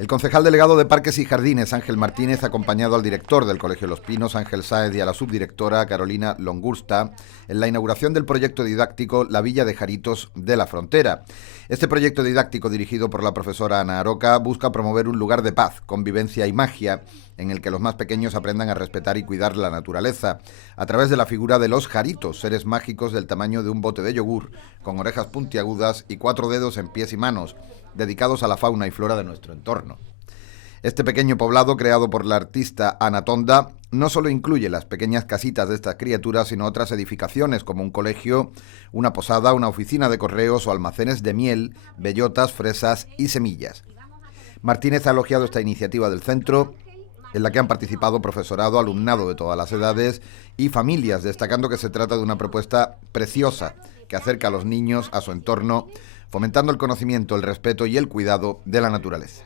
El concejal delegado de Parques y Jardines, Ángel Martínez, ha acompañado al director del Colegio Los Pinos, Ángel Sáez, y a la subdirectora, Carolina Longusta, en la inauguración del proyecto didáctico La Villa de Jaritos de la Frontera. Este proyecto didáctico, dirigido por la profesora Ana Aroca, busca promover un lugar de paz, convivencia y magia, en el que los más pequeños aprendan a respetar y cuidar la naturaleza, a través de la figura de los jaritos, seres mágicos del tamaño de un bote de yogur, con orejas puntiagudas y 4 dedos en pies y manos, dedicados a la fauna y flora de nuestro entorno. Este pequeño poblado, creado por la artista Ana Tonda, no solo incluye las pequeñas casitas de estas criaturas, sino otras edificaciones como un colegio, una posada, una oficina de correos o almacenes de miel, bellotas, fresas y semillas. Martínez ha elogiado esta iniciativa del centro, en la que han participado profesorado, alumnado de todas las edades y familias, destacando que se trata de una propuesta preciosa que acerca a los niños a su entorno, fomentando el conocimiento, el respeto y el cuidado de la naturaleza.